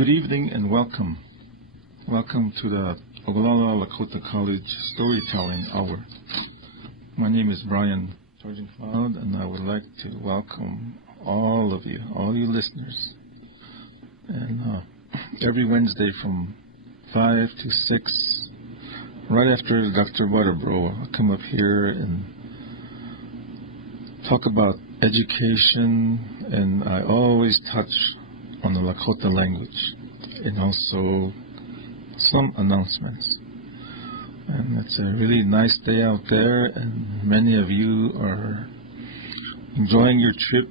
Good evening and welcome. Welcome to the Oglala Lakota College Storytelling Hour. My name is Brian Sargent-Cloud, and I would like to welcome all of you, all you listeners. And every Wednesday from 5 to 6, right after Dr. Butterbro, I come up here and talk about education, and I always touch on the Lakota language and also some announcements. And it's a really nice day out there, and many of you are enjoying your trip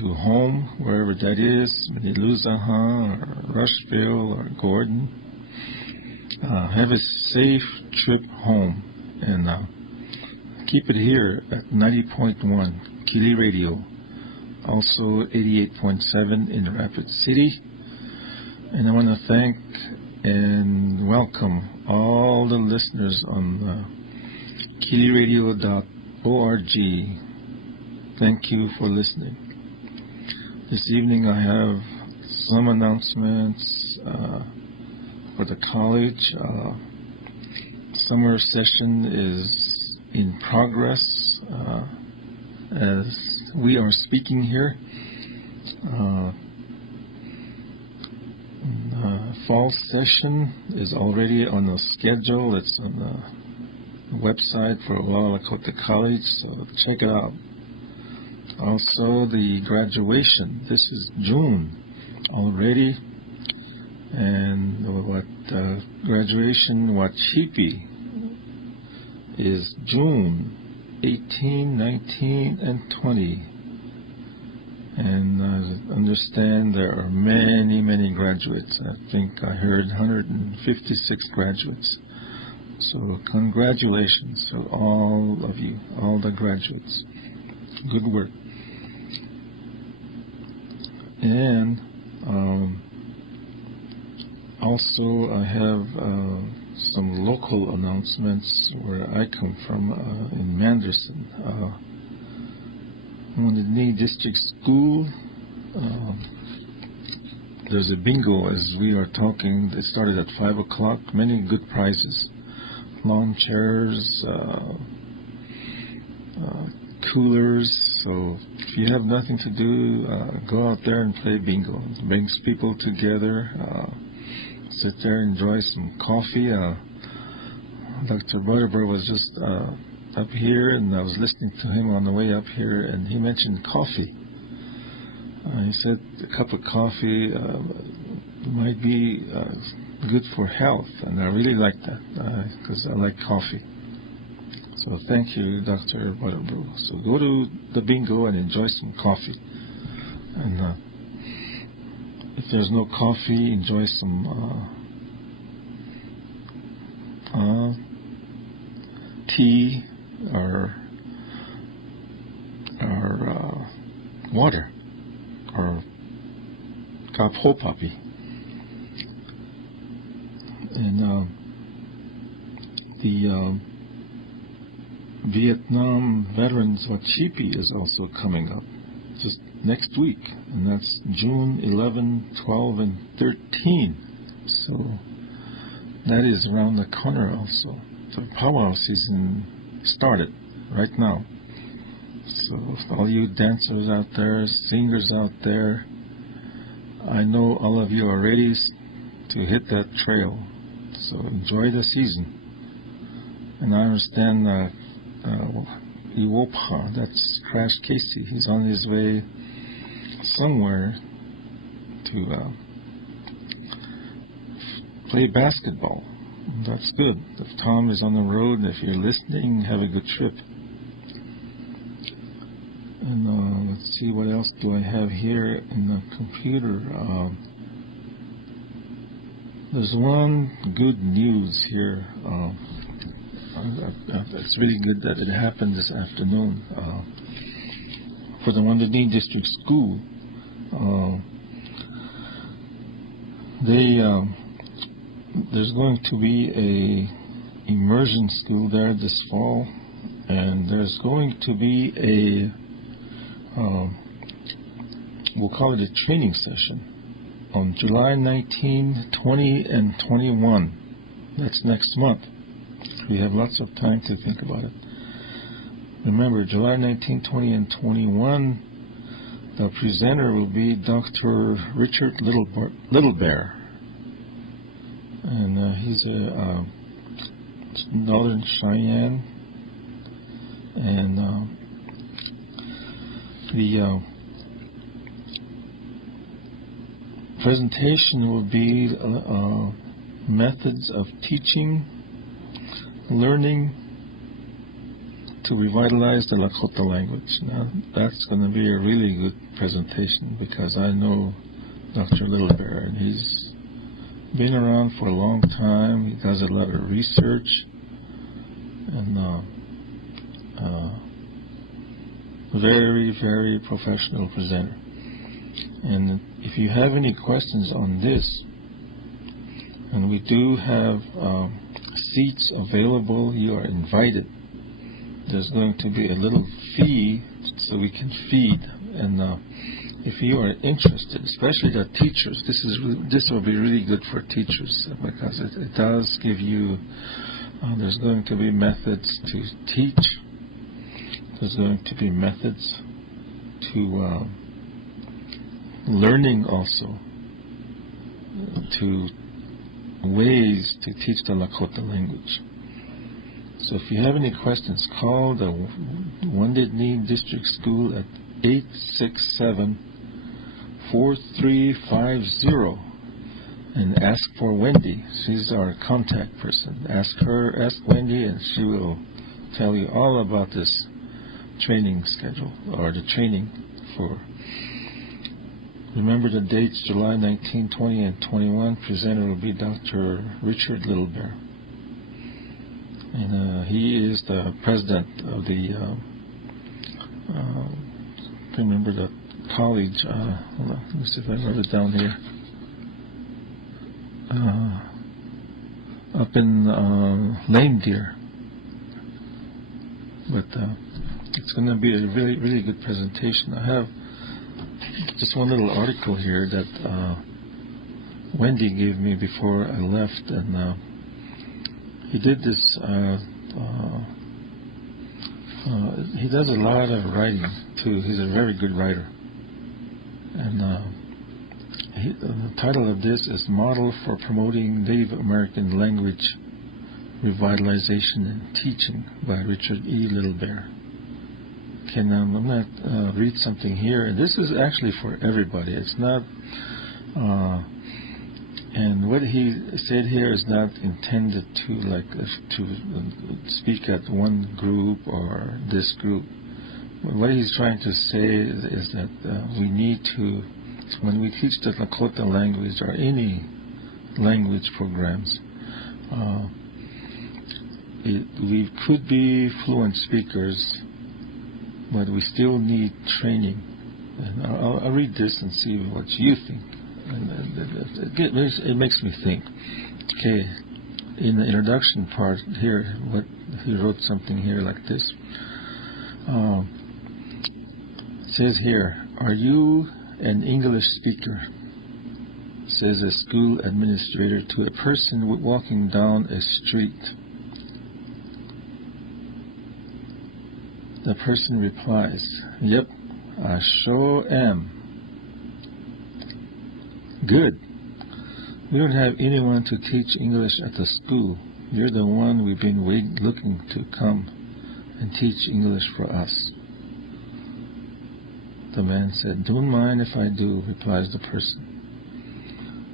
to home, wherever that is, Maniluzaha or Rushville or Gordon. Have a safe trip home, and keep it here at 90.1 KILI Radio, also 88.7 in Rapid City. And I want to thank and welcome all the listeners on kiliradio.org. Thank you for listening. This evening I have some announcements for the college. Summer session is in progress as we are speaking here. Fall session is already on the schedule. It's on the website for Oglala Lakota College, so check it out. Also, the graduation. This is June already, and graduation Wachipi is June 18, 19, and 20. And I understand there are many, many graduates. I think I heard 156 graduates. So congratulations to all of you, all the graduates. Good work. And also I have some local announcements where I come from in Manderson. Wounded District School, there's a bingo as we are talking. It started at 5 o'clock. Many good prizes. Lawn chairs, coolers. So if you have nothing to do, go out there and play bingo. It brings people together. Sit there, enjoy some coffee. Dr. Butterbro was just up here, and I was listening to him on the way up here, and he mentioned coffee. He said a cup of coffee might be good for health, and I really like that because I like coffee. So thank you, Dr. Butterbro. So go to the bingo and enjoy some coffee. And if there's no coffee, enjoy some tea or water or kapopapi. And the Vietnam Veterans Wachipi is also coming up just next week, and that's June 11, 12, and 13. So that is around the corner also. The powwow season started right now. So all you dancers out there, singers out there, I know all of you are ready to hit that trail. So enjoy the season. And I understand Iwopa, that's Crash Casey, he's on his way somewhere to play basketball. That's good. If Tom is on the road, if you're listening, have a good trip. And let's see, what else do I have here in the computer? There's one good news here. It's really good that it happened this afternoon. For the Wounded District School, there's going to be a immersion school there this fall, and there's going to be a we'll call it a training session on July 19, 20, and 21. That's next month. We have lots of time to think about it. Remember, July 19, 20, and 21, the presenter will be Dr. Richard Littlebear. And he's a Northern Cheyenne. And the presentation will be methods of teaching, learning to revitalize the Lakota language. Now, that's going to be a really good presentation because I know Dr. Littlebear, and he's been around for a long time. He does a lot of research, and very, very professional presenter. And if you have any questions on this, and we do have seats available, you are invited. There's going to be a little fee so we can feed. And if you are interested, especially the teachers, this will be really good for teachers because it does give you, there's going to be methods to teach. There's going to be methods to learning also, to ways to teach the Lakota language. So if you have any questions, call the Wounded Knee District School at 867-4350 and ask for Wendy. She's our contact person. Ask Wendy, and she will tell you all about this training schedule, or the training for. Remember the dates, July 19, 20, and 21. Presenter will be Dr. Richard Littlebear. And he is the president of the, I can't remember the college, hold on, let me see if I wrote it down here. Up in Lame Deer. But it's going to be a really, really good presentation. I have just one little article here that Wendy gave me before I left, and he did this. He does a lot of writing too. He's a very good writer, and the title of this is "Model for Promoting Native American Language Revitalization and Teaching" by Richard E. Littlebear. Okay, now I'm going to read something here, and this is actually for everybody. It's not, and what he said here is not intended to speak at one group or this group. What he's trying to say is that we need to, when we teach the Lakota language or any language programs, we could be fluent speakers, but we still need training. And I'll read this and see what you think. And it makes me think. Okay, in the introduction part here, what he wrote something here like this. It says here, "Are you an English speaker?" Says a school administrator to a person walking down a street. The person replies, "Yep, I sure am." "Good. We don't have anyone to teach English at the school. You're the one we've been looking to come and teach English for us." The man said, "Don't mind if I do," replies the person.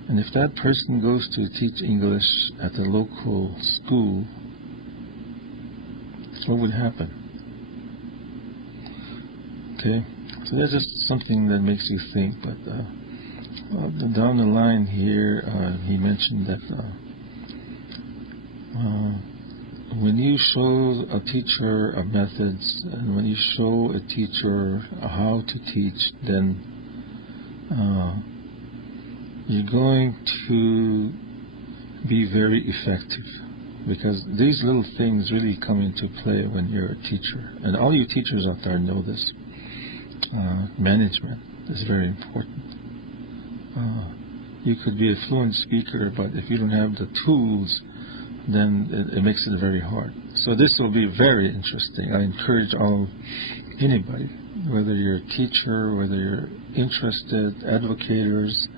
And if that person goes to teach English at the local school, what would happen? Okay, so that's just something that makes you think. But down the line here, he mentioned that when you show a teacher a methods, and when you show a teacher how to teach, then you're going to be very effective, because these little things really come into play when you're a teacher. And all you teachers out there know this. Management is very important. You could be a fluent speaker, but if you don't have the tools, then it makes it very hard. So this will be very interesting. I encourage anybody, whether you're a teacher, whether you're interested, advocators,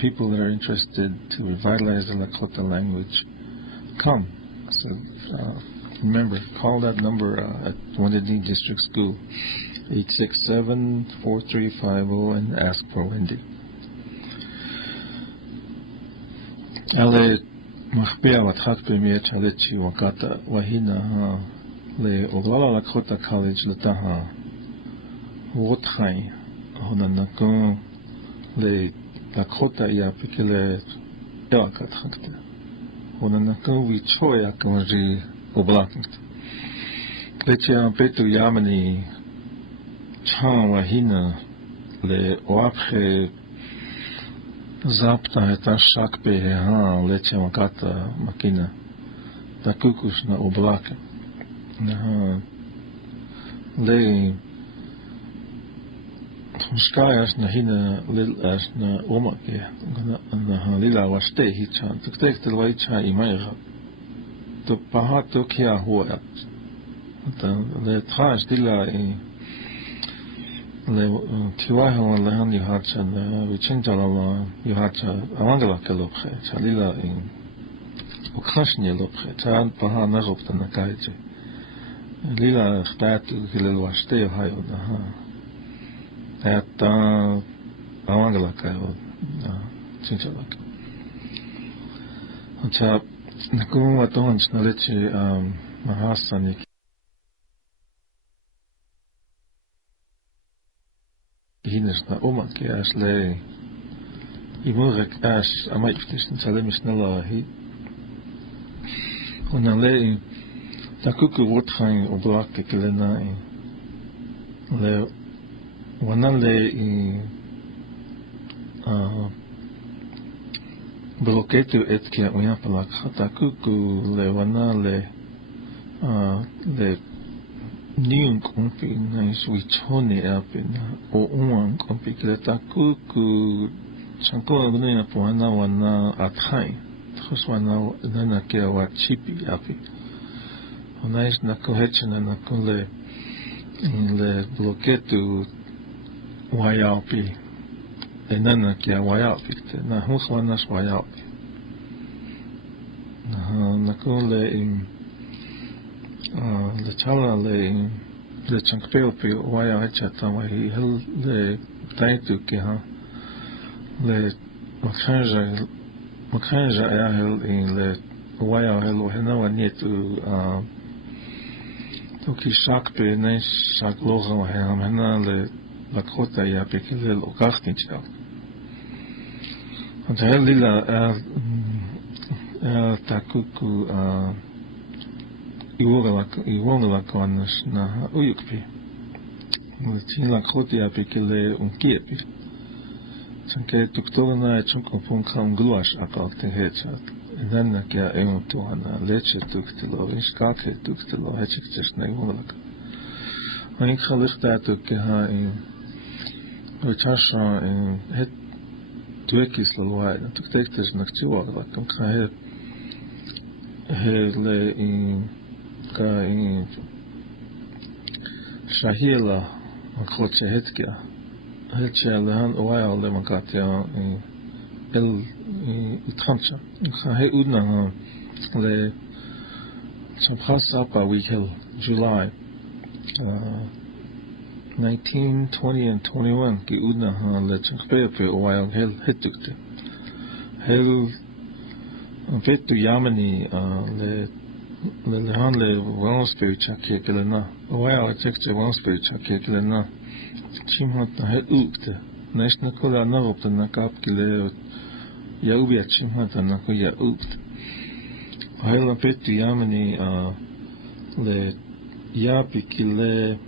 people that are interested to revitalize the Lakota language, come. So remember, call that number at Wendy District School, 867-4350, and ask for Wendy. Ale mahpia wathat pemia chalechi wakata wahina le oglala Lakota College lataha wothai honanakon le Lakota ya pikele yakat hakte honanakon wichoya konji oblaknt lecha petu yamani chan wahina le oaphe Zapta eta shakpe ha leche makata makina takukus na oblake na le skayas na hina lil as na omake na lila waste hichan tuktek te loicha imaiga to pahato kia hoat le trash dila le tiwaho le han yuhacha le vichinjala yuhacha awangala kelopche chalila in ukashnie lopche chan paha naropta na kaije lila statu hilel waste hayo na ha eta awangala kayo na chinjala cha nakum waton chnalechi mahasani Hines na omake as le imurek as amaiftis salem snella hi onale takuku wothain oblake kelena le wanale bloketu etkia uyapalak takuku le wanale le Niun kompi na switchone apena o uan kompi kleta kuku chanko na poana wana athai khoswana na ke wa chipi api onais na kohechna na kule le bloketu wayapi enana ke wayapi na huswana wayapi na kule le chala le chankpeo pe waya hachata wa hi hel le taitu ke ha le makhanja ya hel in le waya hel hena wa nietu to ki shak pe ne shak loga wa hena le Lakota ya pe ke le lokachtin chal und hel lila takuku Iwongala konas na uyukpi. Mutin Lakota ya pikele unkiepi. Chanke tuktola na chunkopun kam gluash akal tehechat. Enana kia tuana leche tuktilo, inskake tuktilo, hechiktes na iwongala. Aink khalikhta tukha in uchasha in het tuekis lalwai. Tuktektes nakchiwala kam kha le in ka in shahila makhoche hetkia hetcha lehan oya le makatia el ithamcha kha he udna le chapasa pa weekend July 19, 20 and 21 ki udna le chakpe oya hel hetukte hel vetu yamani le han le wanspeu chakke kelena oya chekche wanspeu chakke kelena chimhat na he ukte neshna kola na opta na kap kile ya ubia chimhat na ko ya ukt hela vetu yamani le yapi kile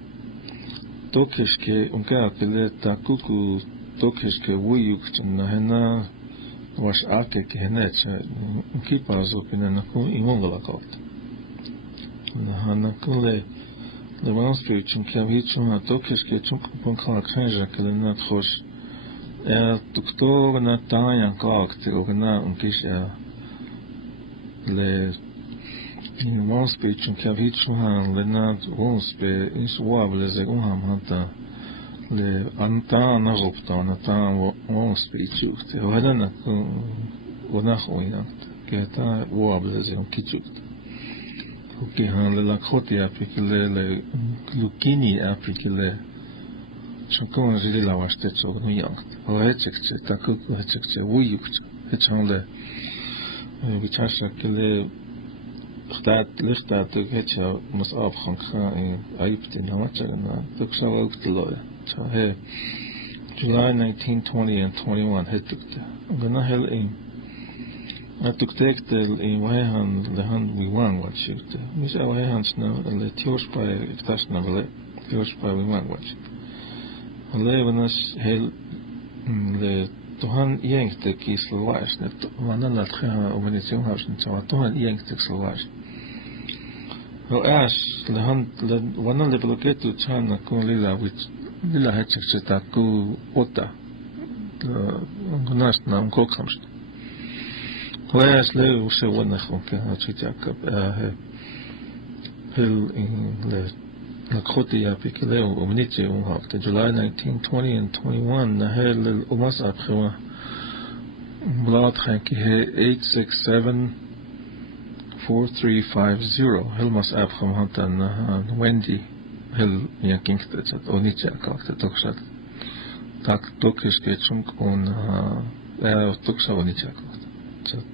tokeske unka kile takuku tokeske wuyukt na hena was ake ke henecha kipazo pinana ko imongala kaut na hana kule le wanspeu chunkia hichuna tokeske chunkupon kala kanja kelena tros Doctor na tayan kaakte ogna unkish le in one speech un kavichuhan le na one speech in swable ze unham hanta le anta na ropta na ta one speech ukte wadana ona khoina keta wable ze unkichukte oki han le Lakota apikile le lukini apikile chakon zili la washte tsog no yangt hechekche takuku hechekche wuyukche hechanle vichasha kile lichtat hecha mas afkhanka aiptin hamachagana tuksawa uktloya he July 19, 20 and 21 hetukte gana hel atuktekte wahan lehan wiwan wachukte misa wahan sna le tioshpa iktasna vele tioshpa wiwan wach Levenas hel le tohan yengte ki slovash ne manana tkhana organization hausen tsawa tohan yengte slovash ho as lehan le wana le bloketu tsana kun lila which lila hachekta ku ota ngonas na kokhamst Class le use wana khonke achitaka hel in le Lakota apikile umnitse unhakte July 19, 20 and 21 na hel umas apkhewa blad khanki he 867-4350 hel mas apkham hatan na Wendy hel yakinkte chat onitse akakte toksat tak tokiske chunk on toksa onitse akakte chat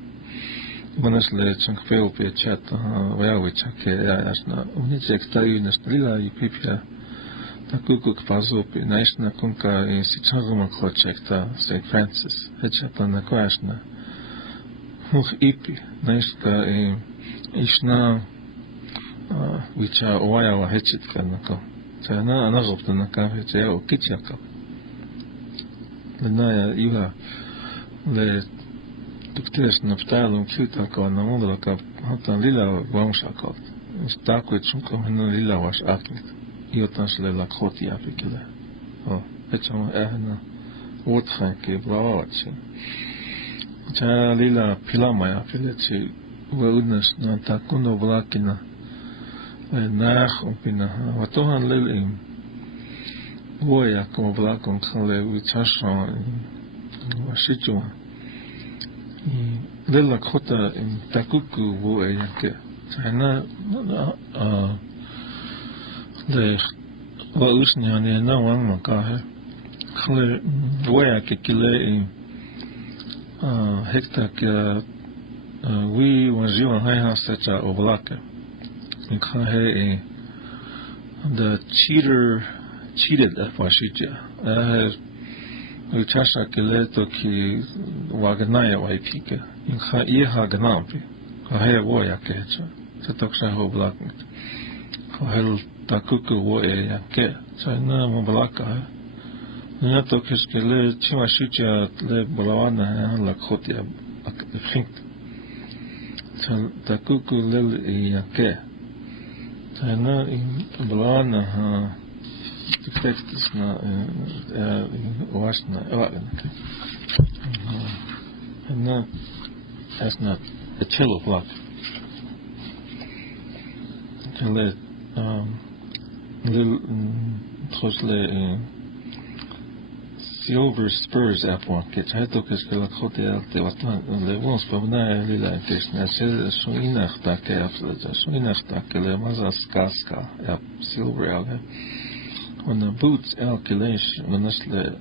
Manas le chunk feo pe chat wawe chake asna unitse ktayu nastlila ipipia takukuk pazopi naishna kunka in sichaguma klochekta St. Francis hechata na kwashna huch ipi naishka ishna wicha oaya wa hechitka nako chana anagopta naka hecha o kichaka lena iha le Tuktes naptalum kiltaka na mondlaka hatan lila wangshaka stakwe chunko hena lila wash akit iotans le Lakota apikile hechama ehna wothanke brawatsi cha lila pilama apileti weudnas na takuno blakina nach opina watohan lil woya como blakon khale wichashon washichu le Lakota takuku wo yake sana le wa usnyane na wang makahe khle wo yake kile hekta ke we wanjiwa hai sacha oblaka ikhahe the cheated afashija Uchasha kileto ki wagnaya waipike inkha iha gnampi kahe woya kecha setoksha ho blaknit kahel takuku wo yake sana mo blaka na to keskele chimashicha le bolawana Lakota akfink takuku le yake sana bolawana Texas na wasna na as not a cello block le little trosle silver spurs apple kit hato que es que Lakota te watan le vons pavna lila kesna se suinachta ke afza suinachta ke le mazas kaska silver alga when the boots calculation when this le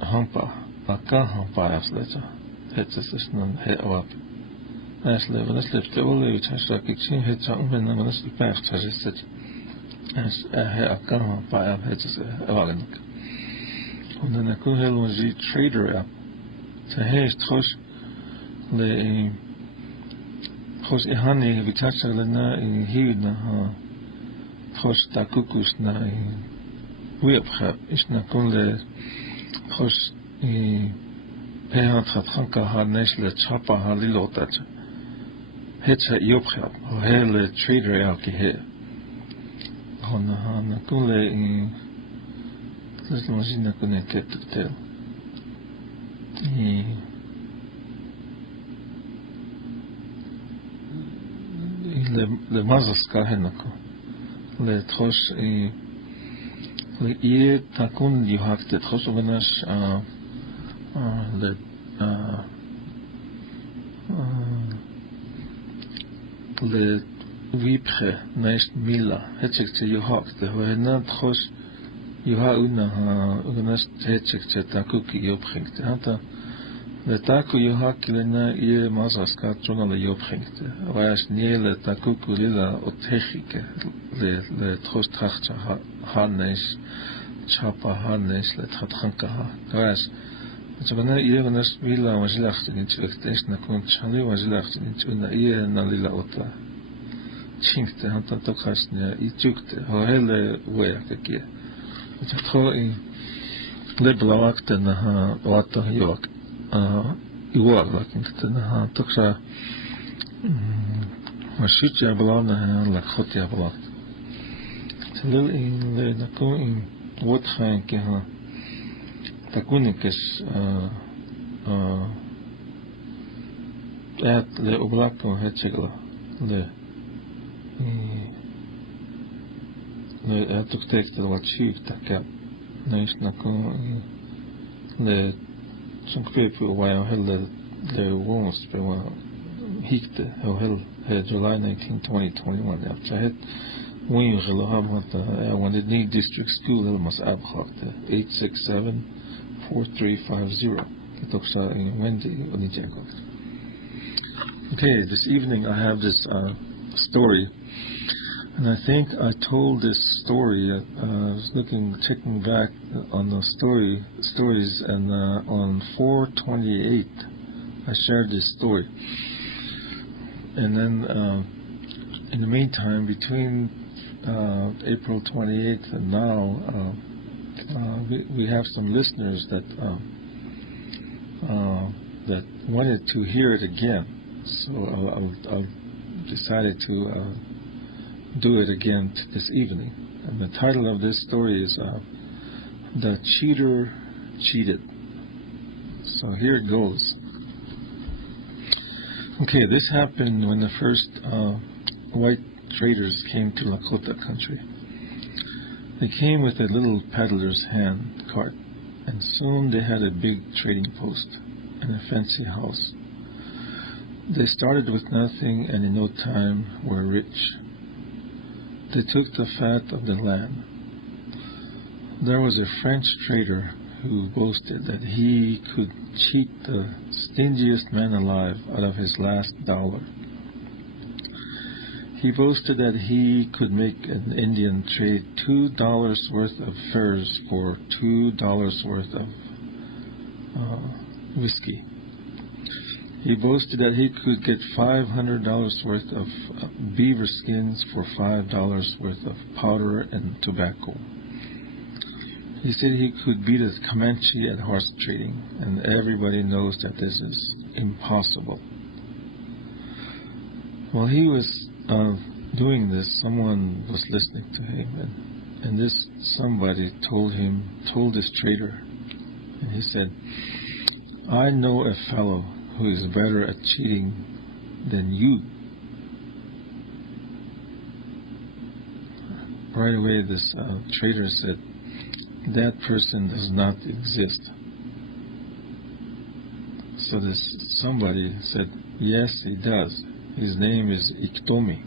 hampa baka hampa afleta hetsas nan he awap asle when this left all the chasha kitchen hets on when this the path chasset as he akka hampa hetsas awagan when the nakuhel was the trader up to he trosh le khos ihani vitachsa lena in hidna Khos takukus na wiepcha isna kunle khos pehat khanka ha nesle chapa ha lilotach hetsa iopcha hele trader alki he hona kunle There's no sin that couldn't get to tell. Le mazaska henako. Le trosh le ie takun yuhak te trosh oganash le le wipre neist mila hetsik te yuhak te hoena trosh yuha una oganash hetsik te takuki yopringte hanta le taku yuhak le na ie mazaska trona le yopringte waas niele takuku lila otechike le trosh trachtja hanes chapa hanes le tratranka ha waas so when ie oganash mila wazilacht in chvektes na kon chali wazilacht in una ie na lila ota chinkte hanta tokhasne ichukte hoele weakekie tro in le blawakte na ha wata yok iwag lakin na ha toksa mashitja blana ha Lakota blak tlo in le na ko in wat gaan ke ha takunikes at le oblako hetsegla le het ook tekenen wat chief dat ik neus na ko le zo'n kwepe waar hele de woons bij waar hiekte heel July 19, 2021 ja ze het wien zullen hebben want when the need district school helemaal afgehakt 867-4350 het ook zo in Wendy on the Jacob. Okay, this evening I have this story. And I think I told this story. I was checking back on the stories, and on 4/28, I shared this story. And then, in the meantime, between April 28th and now, we have some listeners that wanted to hear it again. So I'll decided to do it again this evening. And the title of this story is The Cheater Cheated. So here it goes. Okay, this happened when the first white traders came to Lakota country. They came with a little peddler's hand cart, and soon they had a big trading post and a fancy house. They started with nothing, and in no time were rich. They took the fat of the land. There was a French trader who boasted that he could cheat the stingiest man alive out of his last dollar. He boasted that he could make an Indian trade $2 worth of furs for $2 worth of whiskey. He boasted that he could get $500 worth of beaver skins for $5 worth of powder and tobacco. He said he could beat a Comanche at horse trading, and everybody knows that this is impossible. While he was doing this, someone was listening to him, and this somebody told this trader, and he said, "I know a fellow who is better at cheating than you." Right away, this trader said, "That person does not exist." So this somebody said, "Yes, he does. His name is Iktomi."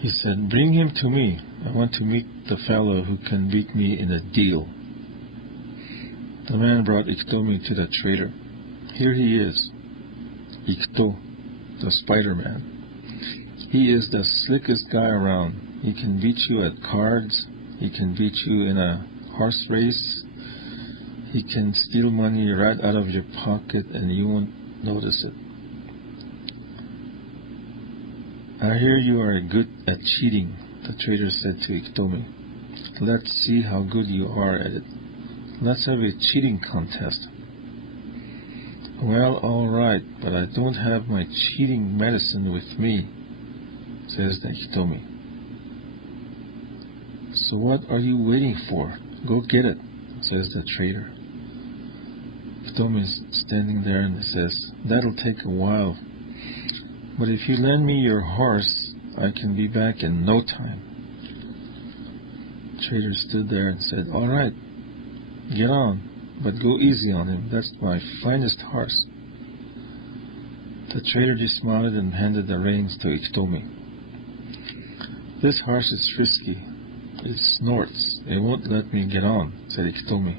He said, "Bring him to me. I want to meet the fellow who can beat me in a deal." The man brought Iktomi to the trader. Here he is, Ikto, the Spider-Man. He is the slickest guy around. He can beat you at cards. He can beat you in a horse race. He can steal money right out of your pocket and you won't notice it. "I hear you are good at cheating," the trader said to Iktomi. "Let's see how good you are at it. Let's have a cheating contest." "Well, all right, but I don't have my cheating medicine with me," says the Iktomi. So what are you waiting for? Go get it, says the trader. Ikitomi is standing there and says, that'll take a while. But if you lend me your horse, I can be back in no time. The trader stood there and said, all right, get on, but go easy on him. That's my finest horse. The trader dismounted and handed the reins to Ikitomi. This horse is frisky. It snorts. It won't let me get on, said Ikitomi.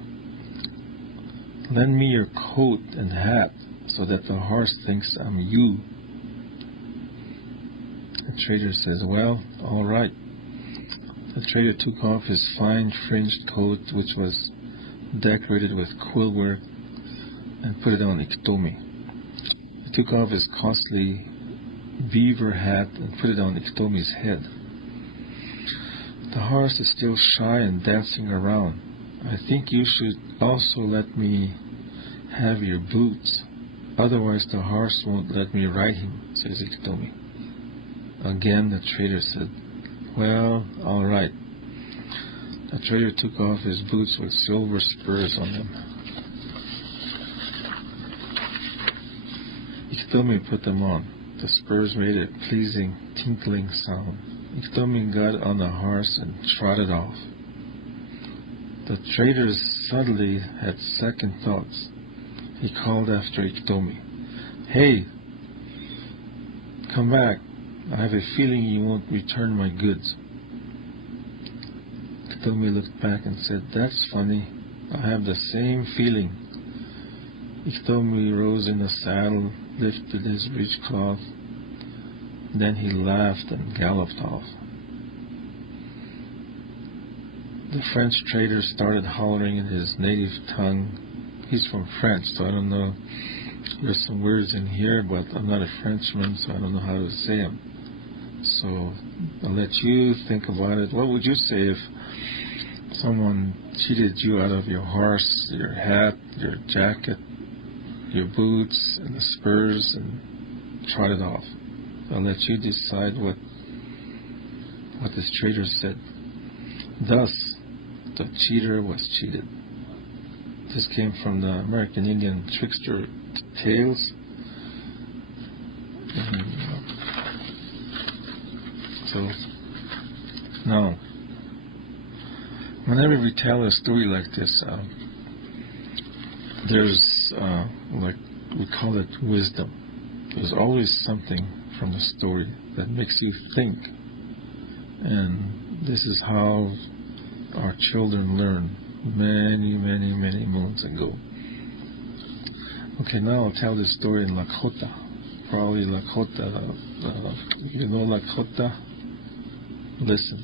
Lend me your coat and hat so that the horse thinks I'm you. The trader says, well, all right. The trader took off his fine fringed coat, which was decorated with quill work, and put it on Ikitomi. He took off his costly beaver hat and put it on Ikitomi's head. The horse is still shy and dancing around. I think you should also let me have your boots. Otherwise the horse won't let me ride him, says Ikitomi. Again the trader said, well, all right. The trader took off his boots with silver spurs on them. Ikitomi put them on. The spurs made a pleasing, tinkling sound. Ikitomi got on the horse and trotted off. The trader suddenly had second thoughts. He called after Ikitomi, hey, come back. I have a feeling you won't return my goods. Ikitomi looked back and said, that's funny. I have the same feeling. Ikitomi rose in the saddle, lifted his breechcloth. Then he laughed and galloped off. The French trader started hollering in his native tongue. He's from France, so I don't know. There's some words in here, but I'm not a Frenchman, so I don't know how to say them. So I'll let you think about it. What would you say if someone cheated you out of your horse, your hat, your jacket, your boots, and the spurs, and trotted off? I'll let you decide what this trader said. Thus, the cheater was cheated. This came from the American Indian trickster tales. So, now, whenever we tell a story like this, there's, like, we call it wisdom. There's always something from the story that makes you think. And this is how our children learn many, many, many moons ago. Okay, now I'll tell this story in Lakota. Probably Lakota. You know Lakota? Listen.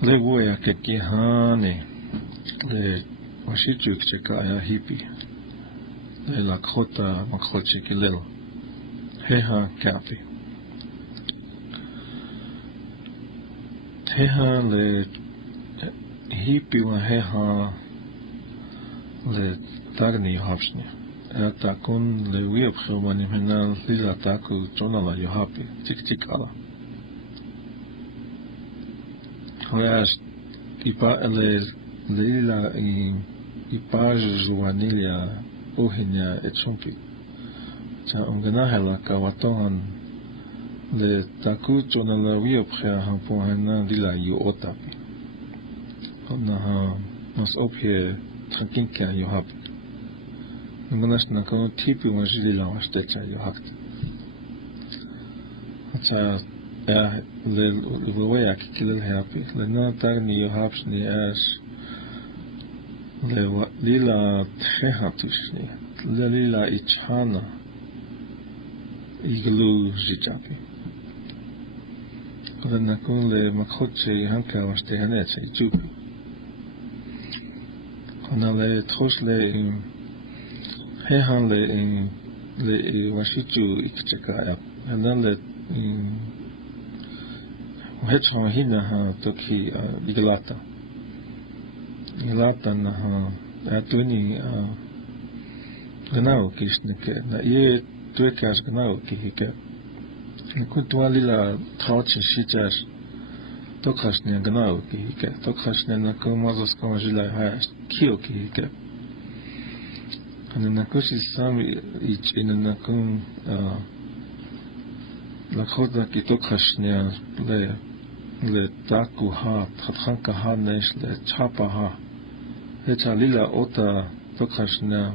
Le woya ke kihane le washichuk chekaya hippie. Le Lakota makhoche ki little. Heha kapi. Heha le hippie wa heha le tagni hapshni. Takun le wiapkhil manim henal lila taku chonala yohapi. Tik ala. Hoyas ipa le lila ipaj juanilia ohinya echumpi. Cha umganahela kawatongan le taku chonala wiapkhia hampohana lila yotapi. Ona nos ophe trankinka yohapi. Nunganash na kono tipi wajili la washtecha yohakt. Cha le waya kikilil happy. Le na tagni yohapshni ash le lila tchehatushni. Le lila ichana iglu jichapi. Le nakun le makhoche hanka washtehanecha ichupi. Ona le trosh le hehan le washichu ikcheka and le hechon hina ha toki iglata na ha atuni ganao kishneke na ye tuekas ganao ki hike كنت والي تراوتش شيتر تقاشني غناو كي تقاشني نكون مازوس كون جلا هاش كيو كي أنا نكوش السامي إيش إن نكون لخوضا كي تقاشني ل تاكو ها تخانك ها نيش ل تشابا ها هيك ليلا أوتا تقاشني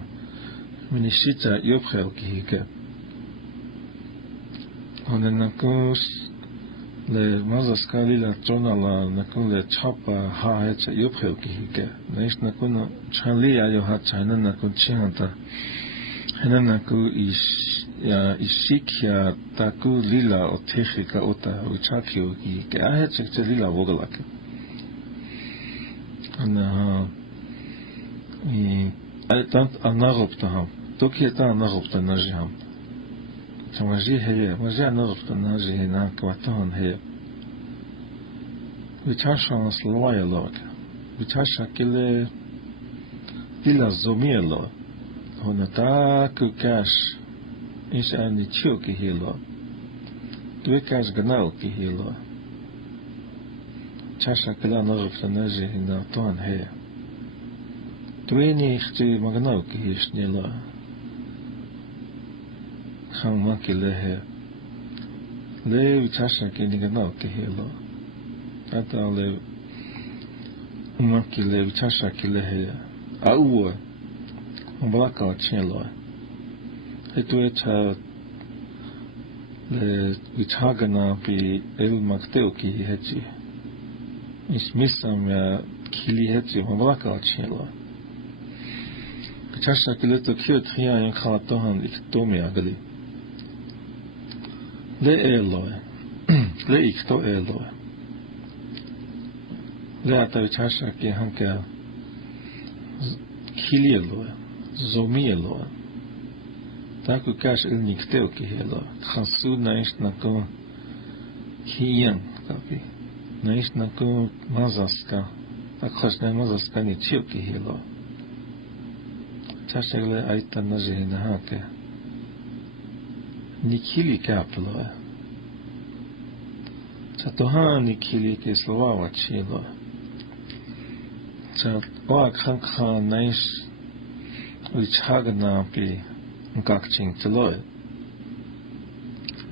من الشيتا يبخل كي أنا نكوش ل مازوس كاليلا تونا لا نكون ل تشابا ها هيك يبخل كي نيش نكون شانلي أيو ها تشانا نكون تشانتا هنا نكو إشيكيا تاكو ليلا أو تخيكا أوتا وشاكيو كي أهيك ليلا وغلاك أنا أنا غبتهم توكي تا نغبت نجيهم تماجي هي ماجي نغبت نجي هنا كواتون هي بتعشان سلوايا لوك بتعشان كله ليلا زومية لو هنا تاكو كاش إيش أني تشيو كي هيلو دوي كاش غناو كي هيلو تشاشا كلا نغبت نجي هنا طون هي دويني اختي مغناو كي هيش نيلو خام ما كي له ليه تشاشا كي نغناو كي هيلو أتا ليه ما كي ليه تشاشا كي له أوه مبلاكا تشيلو هتوي تا ل ويتشاغنا بي ال ماكتيو كي هجي إيش ميسام يا كيلي هجي مبلاكا تشيلو كتشاشا كيلتو كيو تخيا ينخاطوهن إكتومي أغلي لا إيلو لا إكتو إيلو لا أتا ويتشاشا كي هنكا كيلي إيلو زومي إيلو تاكو كاش النيكتيو كي هيلو تخصو نايش نكو كيين كابي نايش نكو مازاسكا تاكوش ناي مازاسكا نيتشيو كي هيلو تاشغلي ايتا نجي هنا هاكي نيكيلي كابلو تاتوها نيكيلي كي سلوا واتشيلو تات واك خانكا نايش ويتشاغنا بي مكاكچين تلوي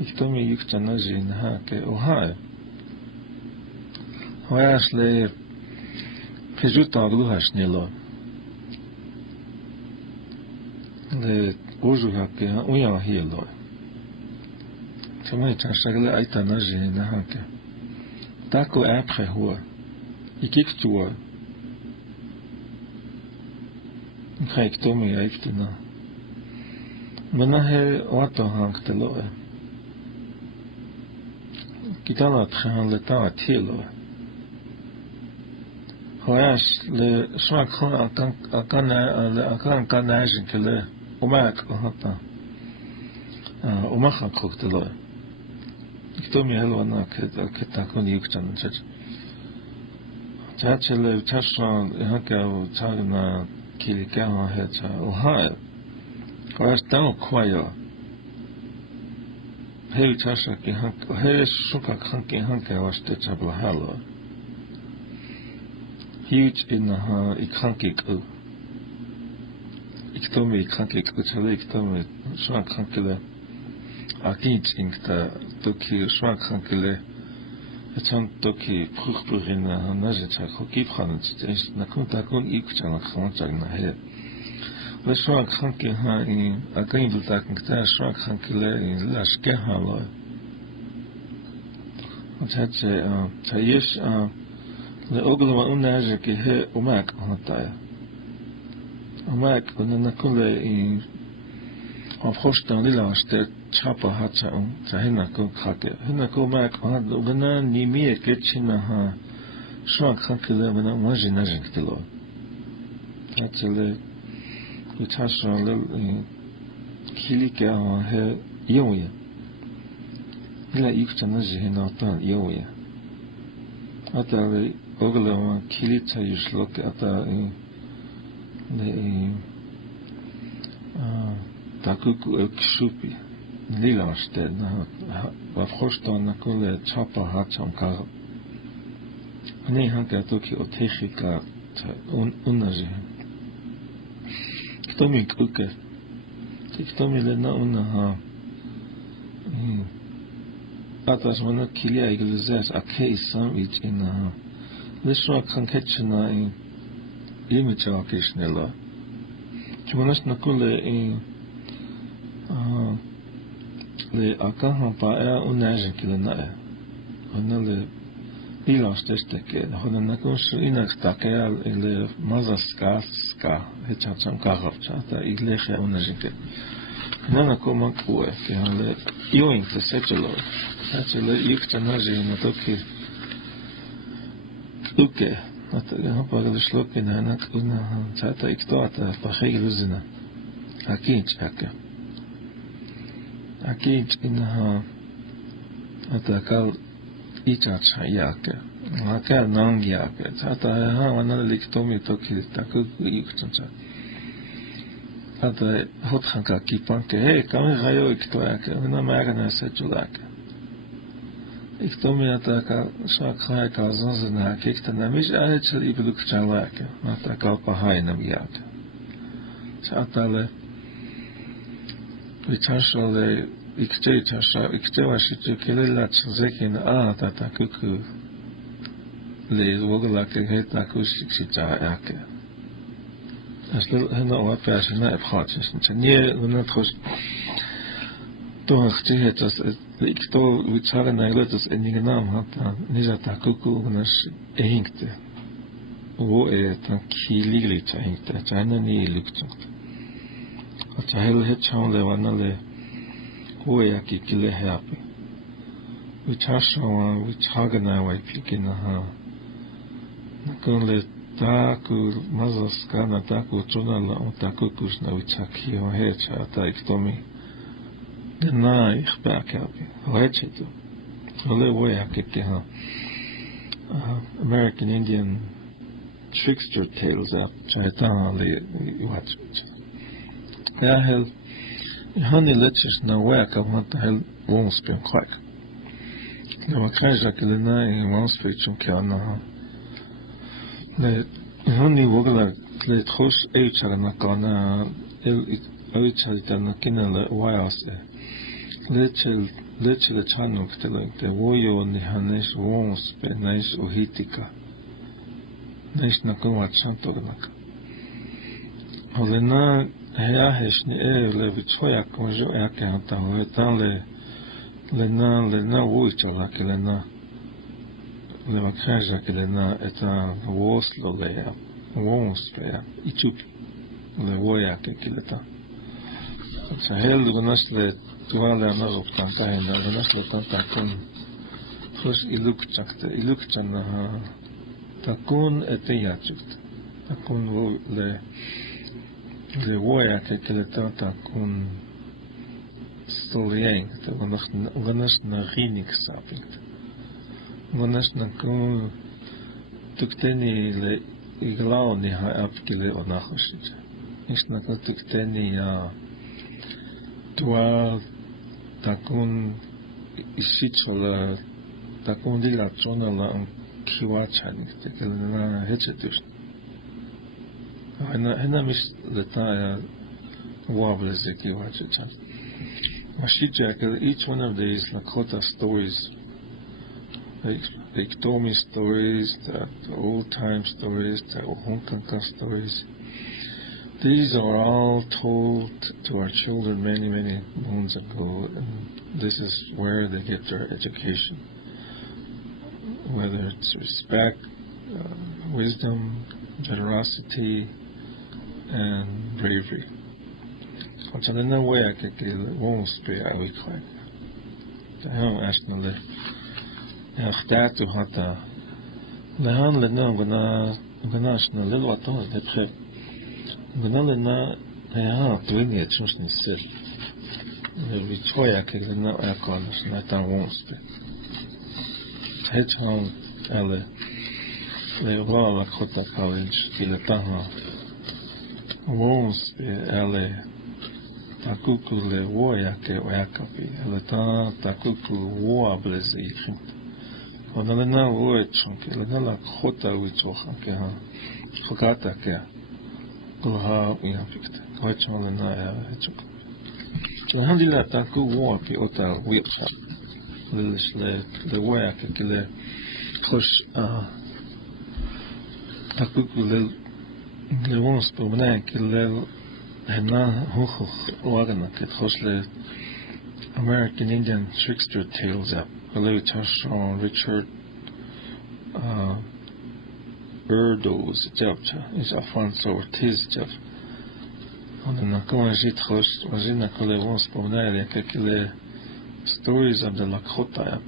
إكتومي يكتا نجي نهاكي وهاي هواياش لي بيجوتا أغلوهاش نيلو لي وجوهاكي ويا هيلو تماي تنشغل أيتا نجي نهاكي تاكو أبخي هو إكيكتوا نخا إكتومي أيكتنا مناهي واتو هانك تلوه كتالا تخيان لتاوة تيلوه هواياش لشماك خون أكان كان ناجن كله وماك وهطا وماخا كوك تلوه اكتومي هلو انا كتاكون يكتن نجد جاتش اللي بتشران هكا وتاغنا كيلي كاها هيتا وهاي هواياش تاو كوايو هي تشاشا كي هنك هي شوكا كي هنك واش تجابلا هالو هيج إنها إكانكيك إكتومي إكانكيك تشالي إكتومي شوان كانكله أكيد إنكتا توكي شوان كانكله هتشان توكي بروخنا نجد شاكو كيف خانت إيش نكون تكون إيكوشان خانتنا هي لشوان كانكي ها إن أكيد بلتاكن كتا شوان كانكله إن لاش كهالو هتشي تايش لأقول ما قلنا هذا كه وماك هنتايا وماك قلنا نقول إن أفخش تاني لا أشتري شابا هاتشا تهنا كون خاكه هنا كون ماك هذا قلنا نيمية كتشنا ها شو خاكه لا بنا ما جينا جنكتلو هاتشلي يتحشر لل كيلي كه ها يوميا لا يكتنا جهنا طان يوميا هذا أقول ما كيلي تايش لك أتا تاكوكو أكشوبي Lilaste, wat voorstaan na kule chapa hacham ka. Nee, hanke toki otechika unaje. Ktomi kuke. Ktomi le na unaha. Atas mana KILI iglesias akei sam ich ina. Lesho kanketchna in imicha kishnela. Chumanas na kule in le akahan pa unaje kile na. Hanale Ilas testeke, hoda nakons inaktakeal ile mazaska hechacham kahavchata iglesia unajike. Nana koma kue, ke hale yoing te sechelo. Sechelo yukta naji natoki uke. Natoki hapa gada shloki na anak una chata iktoata pachegi luzina. Akinch ake. Akinch inaha atakal Ichacha yake, maka nang yake. Tata ha wana liktomi toki taku yukchancha. Tata hothanka kipanke. Hey, kami gayo ikto yake. Una magana sechulake. Iktomi ataka shakha ka zanzana yake. Ikta namish ahechel ibulukchalake. Ataka pahai nam yake. Tata le vichashale iktewa shitu kelela tzekin tata kuku le wogla ke heta kushikshita yake. Asle hena wapes na ephatjes. Nie na tros toch het as ikto vichare na ilotas enignam hata nizata kuku nas ehinkte. Wo tan KILI hinkte. China ni luktsot. Achahel het chaule wanale Hoyaki kile happy. Which hashawa, which hagana way pikinaha. Nakunle taku mazaskana taku chunala otaku kushna wichaki o hecha taiktomi. Dena ich back happy. Hohechetu. Ole woyaki keha. American Indian trickster tales up. Chaitana le watch. Yahel. Honey letjes na werk want heel woonspeel kwak. Nou krijg ik de na in woonspeel chumkana. Le honey wogla le tros eitchar na kana el eitchar na kinale waase. Lechel chanuk te woyo ni hanes woonspeel nice ohitika. Nice na kwat santognaka. Olena Heahesh ni le vichoya konjo yake hata hoetan le na wuichala ke le makraja ke le na eta woslo le ya wonspe ya ichup le woya ke kileta. Sa hel gunas le tuale anago tanta henda gunas le tanta kun khos ilukchan ha takun eteyachut takun wo le woya ke le tanta kun stolien te gunas na rinik sapingt gunas na kun tukteni le iglao ni ha apkile onachoshit is na tukteni ya tua takun isichola takun dila chonala kiwachanik te kelena hechetus hena mis letaya wobbles the kiwachachan each one of these Lakota stories, like Tomi stories, the old time stories, the Ohonkanka stories, these are all told to our children many, many moons ago, and this is where they get their education. Whether it's respect, wisdom, generosity, and bravery. Want in no way I could get it won't be a week like the home nationally. That to Hata Lehan Lena Ganational little at all the trip. Ganalena doing it just in still. The Victoria kicks in no air corners, not on won't be. Head home, Elle. They were Lakota College, Kilataha. Won't be Elle. takuku le woya ke oyakapi, aleta takuku woa bleze ichim. Onalena woe chunke, lena la Lakota wichocha ke ha, chokata ke, goha uyapikte, gochon lena ya hechuk. Alhamdulillah taku woa pi ota wicha, lilish le woya ke kile, chosh takuku le wons pomna kile hena hoch wagana ke chosh le American Indian trickster tales up. Hello, Tashon Richard Burdo's Jabcha is Alfonso Ortiz Jab. On the Nakamajit host was in a Colevons Pomnaria Kekile Stories of the Lakota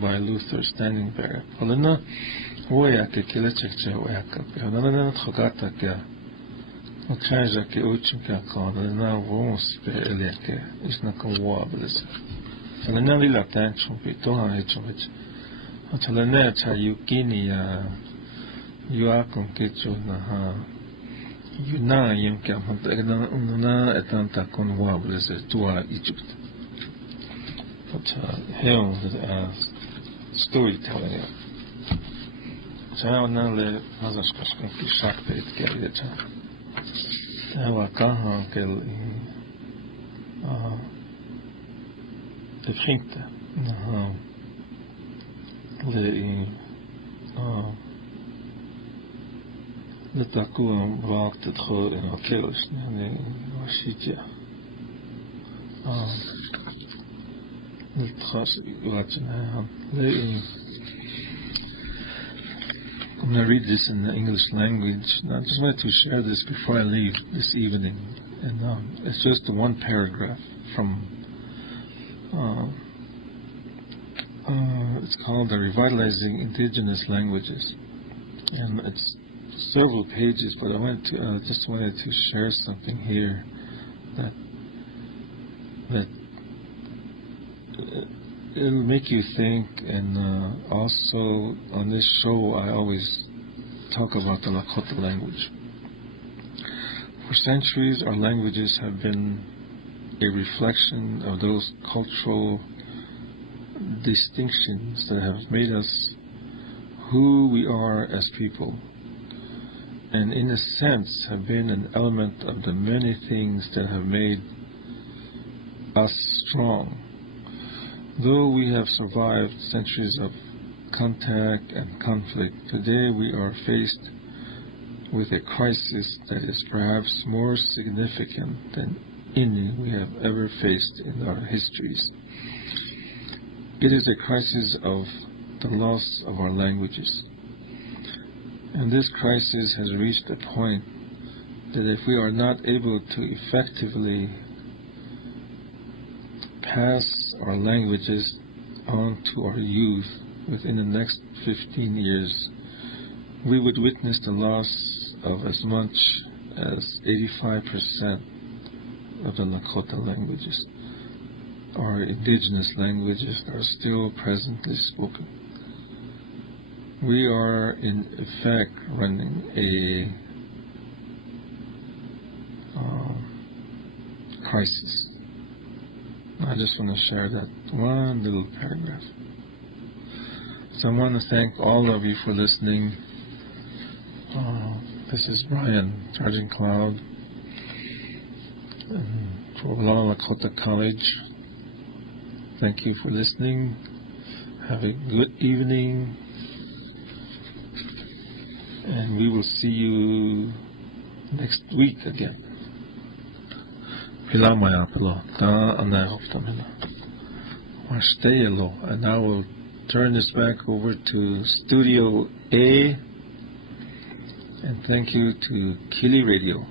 by Luther Standing Bear. Holena Woya Kekile Chekcha Waka. Holena Hogata Ka Okaja Ke Uchinka Kon, Holena Wons Be Eliake is Nakawables. Holena Lila Tanchum Pitoha Hechovich. Holena Chayukini Yuakon Ketchu Naha. Yuna Yemka Montagna etanta con wables to Egypt. But hell, storytelling. Chawanale Hazashkashka Shakpe Garita. Awakaha Kel the Finkte. Le taku waakt het gewoon in elkaar. Nee, was het ja. Het gas wat je I'm going to read this in the English language. I just wanted to share this before I leave this evening. And it's just one paragraph from. It's called Revitalizing Indigenous Languages, and it's several pages, but I just wanted to share something here that it'll make you think. And also on this show, I always talk about the Lakota language. For centuries, our languages have been a reflection of those cultural distinctions that have made us who we are as people, and in a sense have been an element of the many things that have made us strong. Though we have survived centuries of contact and conflict, today we are faced with a crisis that is perhaps more significant than any we have ever faced in our histories. It is a crisis of the loss of our languages. And this crisis has reached a point that if we are not able to effectively pass our languages on to our youth within the next 15 years, we would witness the loss of as much as 85% of the Lakota languages. Our indigenous languages are still presently spoken. We are in effect running a crisis. I just want to share that one little paragraph. So I want to thank all of you for listening. This is Brian, Charging Cloud, for Lakota College. Thank you for listening. Have a good evening. And we will see you next week again. And I will turn this back over to Studio A. And thank you to KILI Radio.